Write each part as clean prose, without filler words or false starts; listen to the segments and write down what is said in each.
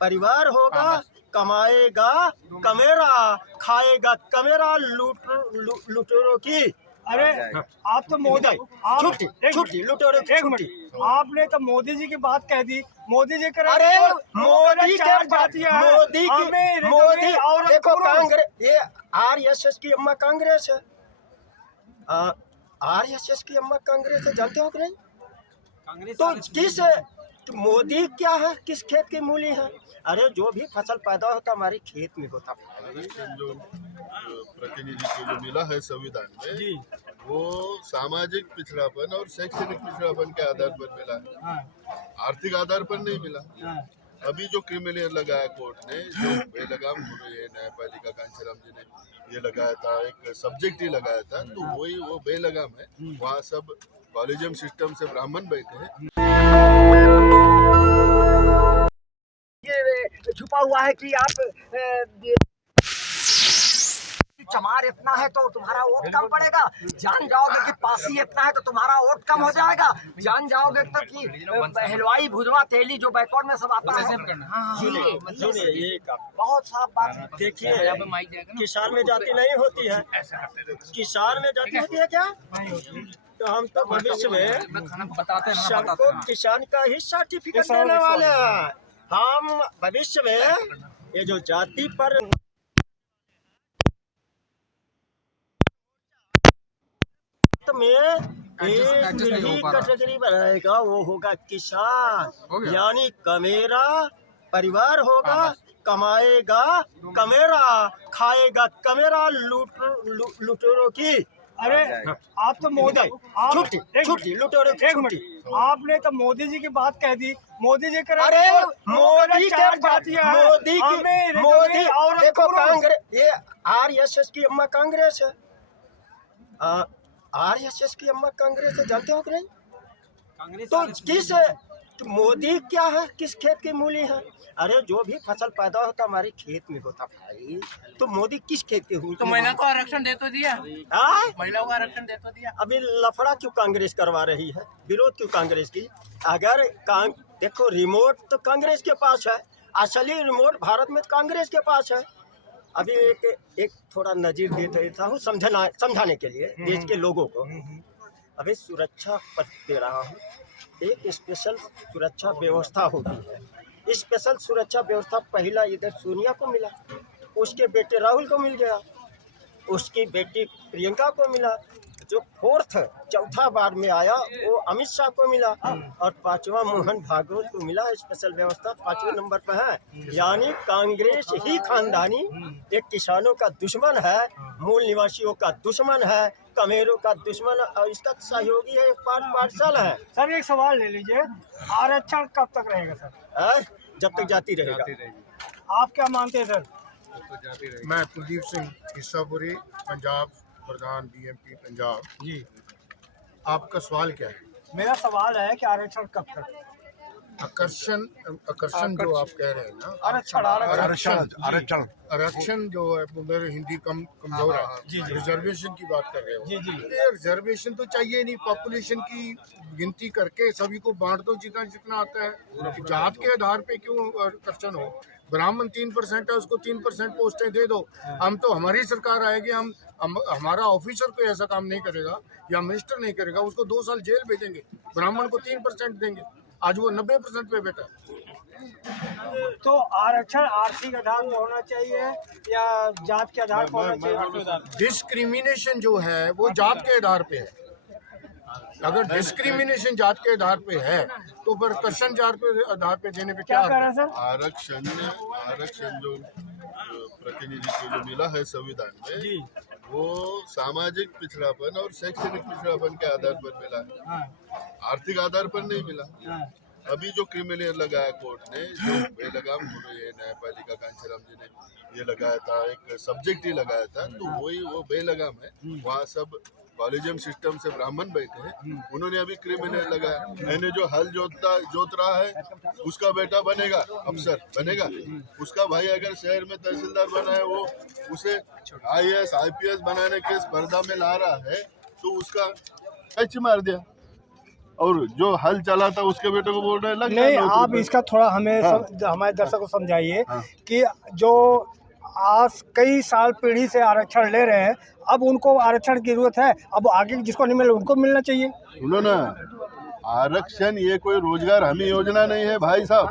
परिवार होगा, कमाएगा कमेरा, खाएगा कमेरा, लुटेरों की। अरे आप तो मोदी, आप छुट्टी लुटेरों की छुट्टी। आपने तो मोदी जी की बात कह दी। मोदी जी कर अरे मोदी के मोदी और देखो कांग्रेस, ये आरएसएस की अम्मा कांग्रेस है। आरएसएस की अम्मा कांग्रेस है, जानते हो कि नहीं? तो किस मोदी क्या है, किस खेत की मूली है? अरे जो भी फसल पैदा होता हमारे खेत में होता। जो प्रतिनिधित्व जो मिला है संविधान में, वो सामाजिक पिछड़ापन और शैक्षणिक पिछड़ापन के आधार पर मिला है, आर्थिक आधार पर नहीं मिला। अभी जो क्रिमिनल लगाया कोर्ट ने, जो बेलगाम न्यायपालिका कांशीराम जी ने ये लगाया था, एक सब्जेक्ट ही लगाया था, तो वही वो बेलगाम है। वहाँ सब कॉलेजियम सिस्टम से ब्राह्मण बैठे हैं। ये छुपा हुआ है कि आप चमार इतना है तो तुम्हारा वोट कम पड़ेगा, जान जाओगे कि पासी इतना है तो तुम्हारा वोट कम हो जाएगा, जान जाओगे तो कि हलवाई भुजवा तेली जो बैकवर्ड में सब आता है। ये बहुत साफ बात है। देखिए किसान में जाति नहीं होती है, किसान में जाति होती है क्या? तो हम तो भविष्य में सबको किसान का ही सर्टिफिकेट देने वाले हैं। हम भविष्य में ये जो जाति पर में एक ही कैटेगरी बनाएगा, वो होगा किसान, यानी कमेरा परिवार होगा, कमाएगा कमेरा, खाएगा कमेरा, लुटेरों की। अरे आप तो मोदी, छुट्टी लुटेरों की छुट्टी। आपने तो मोदी जी की बात कह दी। मोदी जी कर अरे मोदी और देखो कांग्रेस, ये आरएसएस की अम्मा कांग्रेस है। आरएसएस की अम्मा कांग्रेस है, जानते हो कि नहीं? तो किस मोदी क्या है, किस खेत की मूली है? अरे जो भी फसल पैदा होता हमारे खेत में होता भाई, तो मोदी किस खेत के हुई? तो महिला को आरक्षण दे तो दिया, महिलाओं को आरक्षण दे तो दिया। अभी लफड़ा क्यों कांग्रेस करवा रही है, विरोध क्यों कांग्रेस की? अगर देखो रिमोट तो कांग्रेस के पास है, असली रिमोट भारत में कांग्रेस के पास है। अभी एक थोड़ा नजीर देता हूँ समझाने के लिए देश के लोगों को। अभी सुरक्षा पर दे रहा हूँ, एक स्पेशल सुरक्षा व्यवस्था होती है। स्पेशल सुरक्षा व्यवस्था पहला इधर सोनिया को मिला, उसके बेटे राहुल को मिल गया, उसकी बेटी प्रियंका को मिला, जो चौथा बार में आया वो अमित शाह को मिला, और पांचवा मोहन भागवत को मिला। स्पेशल व्यवस्था 5वें नंबर पर है। यानी कांग्रेस ही खानदानी एक किसानों का दुश्मन है, मूल निवासियों का दुश्मन है, कमेरों का दुश्मन, और इसका सहयोगी है पार्षद है। सर एक सवाल ले लीजिए, आरक्षण कब तक रहेगा सर? जब तक जाती रहेगा। आप क्या मानते हैं सर? मैं कुलदीप सिंह हिस्सापुरी, पंजाब प्रधान बीएमपी पंजाब जी। आपका सवाल क्या है? मेरा सवाल है कि आरक्षण कब तक? आरक्षण जो आप कह रहे हैं ना, आरक्षण जो है, मेरे हिंदी कमजोर है, रिजर्वेशन की बात कर रहे हो। ये रिजर्वेशन तो चाहिए नहीं, पॉपुलेशन की गिनती करके सभी को बांट दो जितना जितना आता है। जात के आधार पे क्यों आरक्षण हो? ब्राह्मण 3% है, उसको 3% पोस्टें दे दो। हम तो हमारी सरकार आएगी, हमारा ऑफिसर कोई ऐसा काम नहीं करेगा या मिनिस्टर नहीं करेगा, उसको 2 साल जेल भेजेंगे। ब्राह्मण को 3% देंगे, आज वो 90% पे बैठा है। तो आरक्षण आर्थिक आधार पर होना चाहिए या जात के आधार पर होना चाहिए? डिस्क्रिमिनेशन जो है वो जात के आधार पे है। अगर डिस्क्रिमिनेशन जात के आधार पे है तो फिर कर्षण जात के आधार पे देने पे क्या कह रहे हैं सर? आरक्षण जो प्रतिनिधित्व जो मिला है संविधान में, वो सामाजिक पिछड़ापन और शैक्षणिक पिछड़ापन के आधार पर मिला है, आर्थिक आधार पर नहीं मिला। अभी जो क्रिमिनल लगाया कोर्ट ने, जो बेलगाम न्यायपालिका कांशीराम जी ने ये लगाया था, एक सब्जेक्ट ही लगाया था, तो वही वो बेलगाम है। वहाँ सब कॉलेजियम सिस्टम से ब्राह्मण बैठे हैं। उन्होंने अभी क्रिमिनल लगाया, मैंने जो हल जोत रहा है उसका बेटा बनेगा अफसर बनेगा, उसका भाई अगर शहर में तहसीलदार बना है, वो उसे IAS IPS बनाने के स्पर्धा में ला रहा है, तो उसका कच मार दिया। और जो हल चला था उसके बेटे को बोल रहे हैं लग जाए नहीं, नौकरी आप पे। इसका थोड़ा हमें हाँ। हमारे दर्शकों को समझाइए हाँ। कि जो आज कई साल पीढ़ी से आरक्षण ले रहे हैं, अब उनको आरक्षण की जरूरत है, अब आगे जिसको नहीं मिले उनको मिलना चाहिए। सुनो ना, आरक्षण ये कोई रोजगार हमी योजना नहीं है भाई साहब।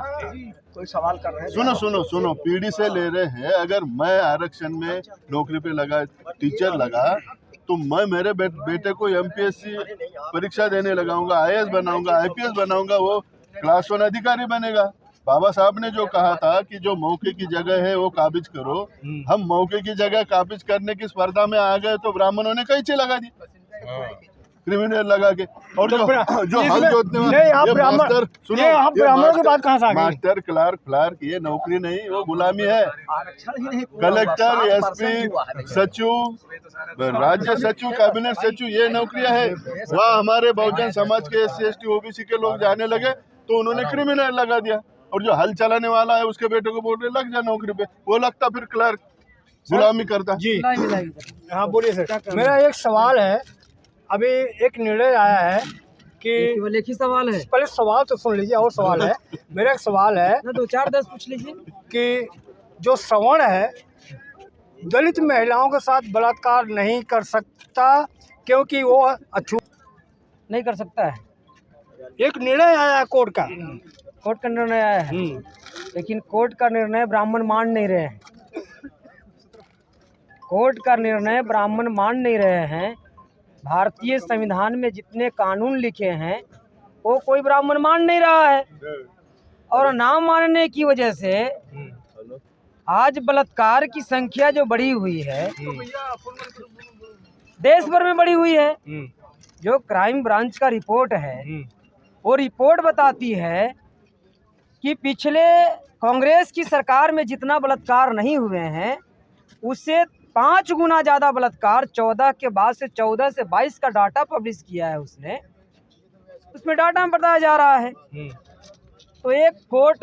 कोई सवाल कर रहे हैं? सुनो सुनो सुनो, पीढ़ी से ले रहे हैं। अगर मैं आरक्षण में नौकरी पे लगा, टीचर लगा, तो मैं मेरे बेटे को एमपीएससी परीक्षा देने लगाऊंगा, आईएएस बनाऊंगा, आईपीएस बनाऊंगा, वो क्लास 1 अधिकारी बनेगा। बाबा साहब ने जो कहा था कि जो मौके की जगह है वो काबिज करो, हम मौके की जगह काबिज करने की स्पर्धा में आ गए तो ब्राह्मणों ने कैंची लगा दी, क्रिमिनल लगा के। और जो हल जोतने वाले, नहीं, आप ये ब्राह्मण, मास्टर, सुनो, ये आप ये ब्राह्मणों की मास्टर- बात कहाँ से आ गई? मास्टर, क्लार्क ये नौकरी नहीं, वो गुलामी है। कलेक्टर, एसपी, सचिव, राज्य सचिव, कैबिनेट सचिव, ये नौकरियां है। वहाँ हमारे बहुजन समाज के SC ST OBC के लोग जाने लगे तो उन्होंने क्रिमिनल लगा दिया। और जो हल चलाने वाला है उसके बेटे को बोल रहे लग जा नौकरी पे, वो लगता फिर क्लर्क, गुलामी करता। जी हाँ, बोलिए सर। मेरा एक सवाल है, अभी एक निर्णय आया है कि केवल एक ही सवाल है पहले सवाल तो सुन लीजिए, और सवाल है मेरा एक सवाल है ना, 2 4 10 पूछ लीजिए। कि जो सवर्ण है दलित महिलाओं के साथ बलात्कार नहीं कर सकता क्योंकि वो अछूत नहीं कर सकता है, एक निर्णय आया है कोर्ट का। कोर्ट का निर्णय आया है, लेकिन कोर्ट का निर्णय ब्राह्मण मान नहीं रहे हैं। कोर्ट का निर्णय ब्राह्मण मान नहीं रहे हैं। भारतीय संविधान में जितने कानून लिखे हैं वो कोई ब्राह्मण मान नहीं रहा है, और ना मानने की वजह से आज बलात्कार की संख्या जो बढ़ी हुई है देश भर में बढ़ी हुई है। जो क्राइम ब्रांच का रिपोर्ट है वो रिपोर्ट बताती है कि पिछले कांग्रेस की सरकार में जितना बलात्कार नहीं हुए हैं उससे 5 गुना ज़्यादा बलात्कार 14 के बाद से 14 से 22 का डाटा पब्लिश किया है उसने, उसमें डाटा में बताया जा रहा है। तो एक कोर्ट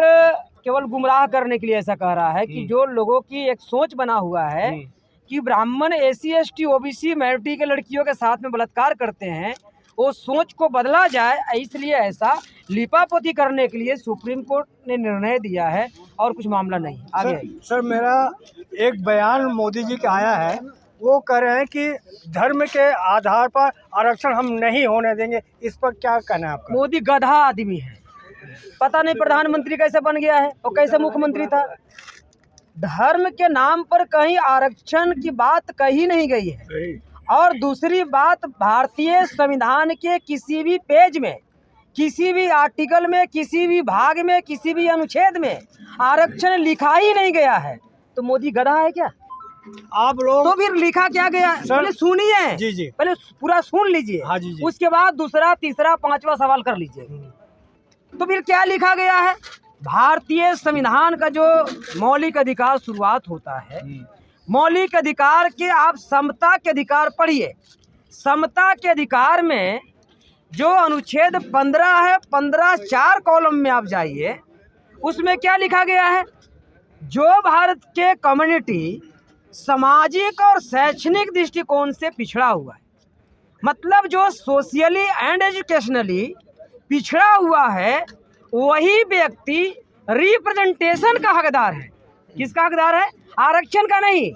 केवल गुमराह करने के लिए ऐसा कह रहा है कि जो लोगों की एक सोच बना हुआ है कि ब्राह्मण SC ST OBC माइनॉरिटी के लड़कियों के साथ में बलात्कार करते हैं, वो सोच को बदला जाए, इसलिए ऐसा लिपापोती करने के लिए सुप्रीम कोर्ट ने निर्णय दिया है, और कुछ मामला नहीं। आगे सर मेरा एक बयान मोदी जी का आया है, वो कह रहे हैं कि धर्म के आधार पर आरक्षण हम नहीं होने देंगे, इस पर क्या कहना है आपका? मोदी गधा आदमी है, पता नहीं प्रधानमंत्री कैसे बन गया है और कैसे मुख्यमंत्री था। धर्म के नाम पर कहीं आरक्षण की बात कही नहीं गई है। और दूसरी बात, भारतीय संविधान के किसी भी पेज में, किसी भी आर्टिकल में, किसी भी भाग में, किसी भी अनुच्छेद में आरक्षण लिखा ही नहीं गया है। तो मोदी गधा है क्या? आप लोग तो फिर लिखा क्या गया? पहले सुनिए, जी जी, पहले पूरा सुन लीजिए। हाँ जी जी। उसके बाद दूसरा, तीसरा, 5वां सवाल कर लीजिए। तो फिर क्या लिखा गया है? भारतीय संविधान का जो मौलिक अधिकार शुरुआत होता है, मौलिक अधिकार के आप समता के अधिकार पढ़िए। समता के अधिकार में जो अनुच्छेद 15 है, 15 4 कॉलम में आप जाइए, उसमें क्या लिखा गया है? जो भारत के कम्युनिटी सामाजिक और शैक्षणिक दृष्टिकोण से पिछड़ा हुआ है, मतलब जो सोशली एंड एजुकेशनली पिछड़ा हुआ है, वही व्यक्ति रिप्रेजेंटेशन का हकदार है। किसका हकदार है? आरक्षण का नहीं,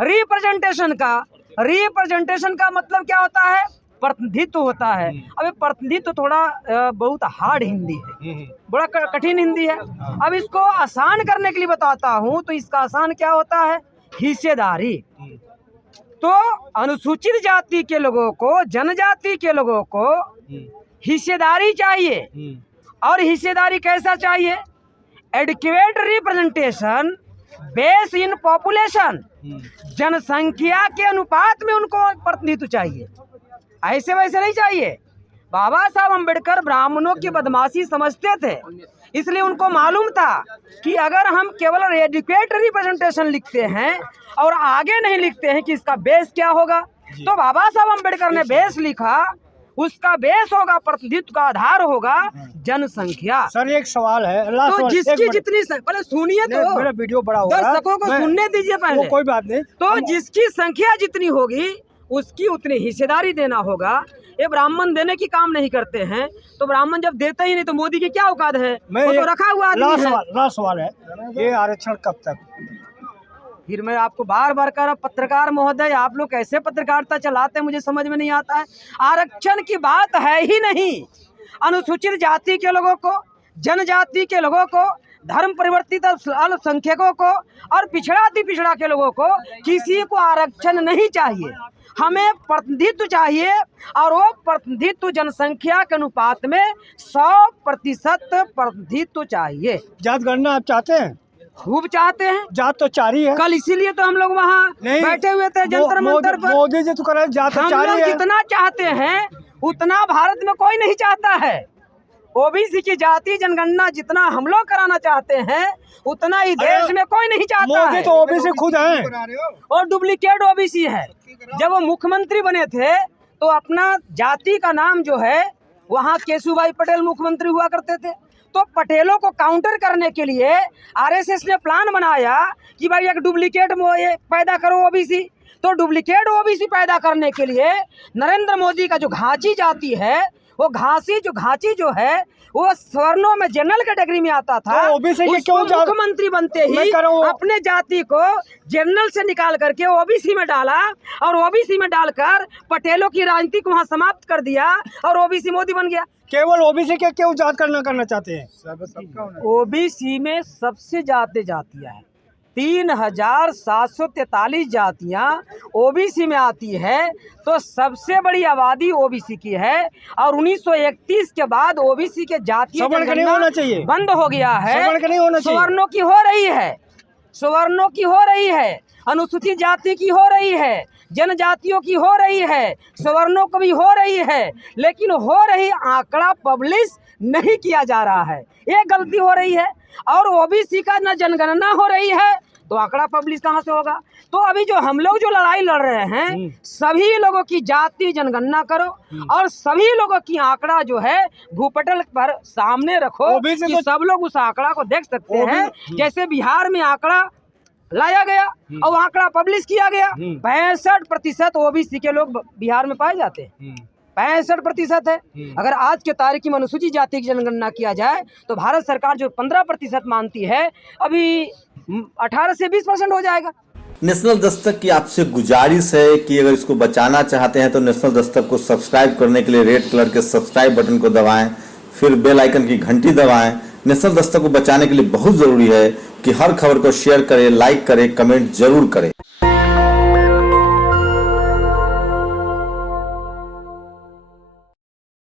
रिप्रेजेंटेशन का। रिप्रेजेंटेशन का मतलब क्या होता है? प्रतिनिधित्व होता है। अब प्रतिनिधित्व थोड़ा बहुत हार्ड हिंदी है, बड़ा कठिन हिंदी है। अब इसको आसान करने के लिए बताता हूँ, तो इसका आसान क्या होता है? हिस्सेदारी। तो अनुसूचित जाति के लोगों को, जनजाति के लोगों को हिस्सेदारी चाहिए। और हिस्सेदारी कैसा चाहिए? Adequate representation base in population, जनसंख्या के अनुपात में उनको प्रतिनिधित्व चाहिए, ऐसे वैसे नहीं चाहिए। बाबा साहब अम्बेडकर ब्राह्मणों की बदमाशी समझते थे, इसलिए उनको मालूम था कि अगर हम केवल एडिक्वेट रिप्रेजेंटेशन लिखते हैं और आगे नहीं लिखते हैं कि इसका बेस क्या होगा, तो बाबा साहब अम्बेडकर ने बेस लिखा, उसका बेस होगा, प्रतिनिधित्व का आधार होगा जनसंख्या। सर एक सवाल है, तो जिसकी जितनी, पहले सुनिए तो, मेरा वीडियो बड़ा होगा, दर्शकों को सुनने दीजिए पहले। कोई बात नहीं। तो जिसकी संख्या जितनी होगी उसकी उतनी हिस्सेदारी देना होगा। ये ब्राह्मण देने की काम नहीं करते हैं, तो ब्राह्मण जब देते ही नहीं तो मोदी की क्या औकात है? वो तो रखा हुआ आदमी है। लास्ट सवाल है, ये आरक्षण कब तक? फिर मैं आपको बार बार कह रहा हूं, पत्रकार महोदय, आप लोग कैसे पत्रकारिता चलाते हैं मुझे समझ में नहीं आता है। आरक्षण की बात है ही नहीं। अनुसूचित जाति के लोगों को, जनजाति के लोगों को, धर्म परिवर्तित अल्पसंख्यकों को और पिछड़ा अति पिछड़ा के लोगों को किसी को आरक्षण नहीं चाहिए। हमें प्रतिनिधित्व चाहिए और वो प्रतिनिधित्व जनसंख्या के अनुपात में 100% प्रतिनिधित्व चाहिए। जात गणना आप चाहते हैं? खूब चाहते हैं। जात तो 4 ही है। कल इसीलिए तो हम लोग वहाँ बैठे हुए थे जंतर मंतर पर। मोदी जी तो कह रहे हैं जात तो हम 4 ही लोग है। जितना चाहते हैं उतना भारत में कोई नहीं चाहता है। ओबीसी की जाति जनगणना जितना हम लोग कराना चाहते हैं उतना ही देश में कोई नहीं चाहता है। मोदी तो ओबीसी खुद हैं और डुप्लीकेट ओबीसी है। जब वो मुख्यमंत्री बने थे तो अपना जाति का नाम जो है वहाँ केशुभाई पटेल मुख्यमंत्री हुआ करते थे। तो पटेलों को काउंटर करने के लिए आरएसएस ने प्लान बनाया कि भाई एक डुप्लीकेट पैदा करो ओबीसी। तो डुप्लीकेट ओबीसी पैदा करने के लिए नरेंद्र मोदी का जो घाची जाति है, वो घाची जो है वो स्वर्णों में जनरल कैटेगरी में आता था। तो ओबीसी के क्यों मुख्यमंत्री बनते ही अपने जाति को जनरल से निकाल करके ओबीसी में डाला और ओबीसी में डालकर पटेलों की राजनीति को वहाँ समाप्त कर दिया और ओबीसी मोदी बन गया। केवल ओबीसी के क्यों जात करना चाहते हैं? ओबीसी में सबसे ज्यादा जातियां हैं। 3743 जातियां ओबीसी में आती है, तो सबसे बड़ी आबादी ओबीसी की है। और 1931 के बाद ओबीसी के जातीय होना चाहिए, बंद हो गया है। सवर्णों की हो रही है, सवर्णों की हो रही है, अनुसूचित जाति की हो रही है, जनजातियों की हो रही है, सवर्णों को भी हो रही है, लेकिन हो रही आंकड़ा पब्लिश नहीं किया जा रहा है। ये गलती हो रही है। और ओबीसी का न जनगणना हो रही है तो आंकड़ा पब्लिश कहाँ से होगा? तो अभी जो हम लोग जो लड़ाई लड़ रहे हैं, सभी लोगों की जाति जनगणना करो और सभी लोगों की आंकड़ा जो है भूपटल पर सामने रखो कि सब लोग उस आंकड़ा को देख सकते हैं। जैसे बिहार में आंकड़ा लाया गया और आंकड़ा पब्लिश किया गया, 65% ओबीसी के लोग बिहार में पाए जाते हैं। 65% है। अगर आज के तारीख में अनुसूचित जाति की जनगणना किया जाए तो भारत सरकार जो 15% मानती है, अभी 18 से 20% हो जाएगा। नेशनल दस्तक की आपसे गुजारिश है कि अगर इसको बचाना चाहते हैं तो नेशनल दस्तक को सब्सक्राइब करने के लिए रेड कलर के सब्सक्राइब बटन को दबाएं, फिर बेल आइकन की घंटी दबाएं। नेशनल दस्तक को बचाने के लिए बहुत जरूरी है कि हर खबर को शेयर करें, लाइक करें, कमेंट जरूर करें।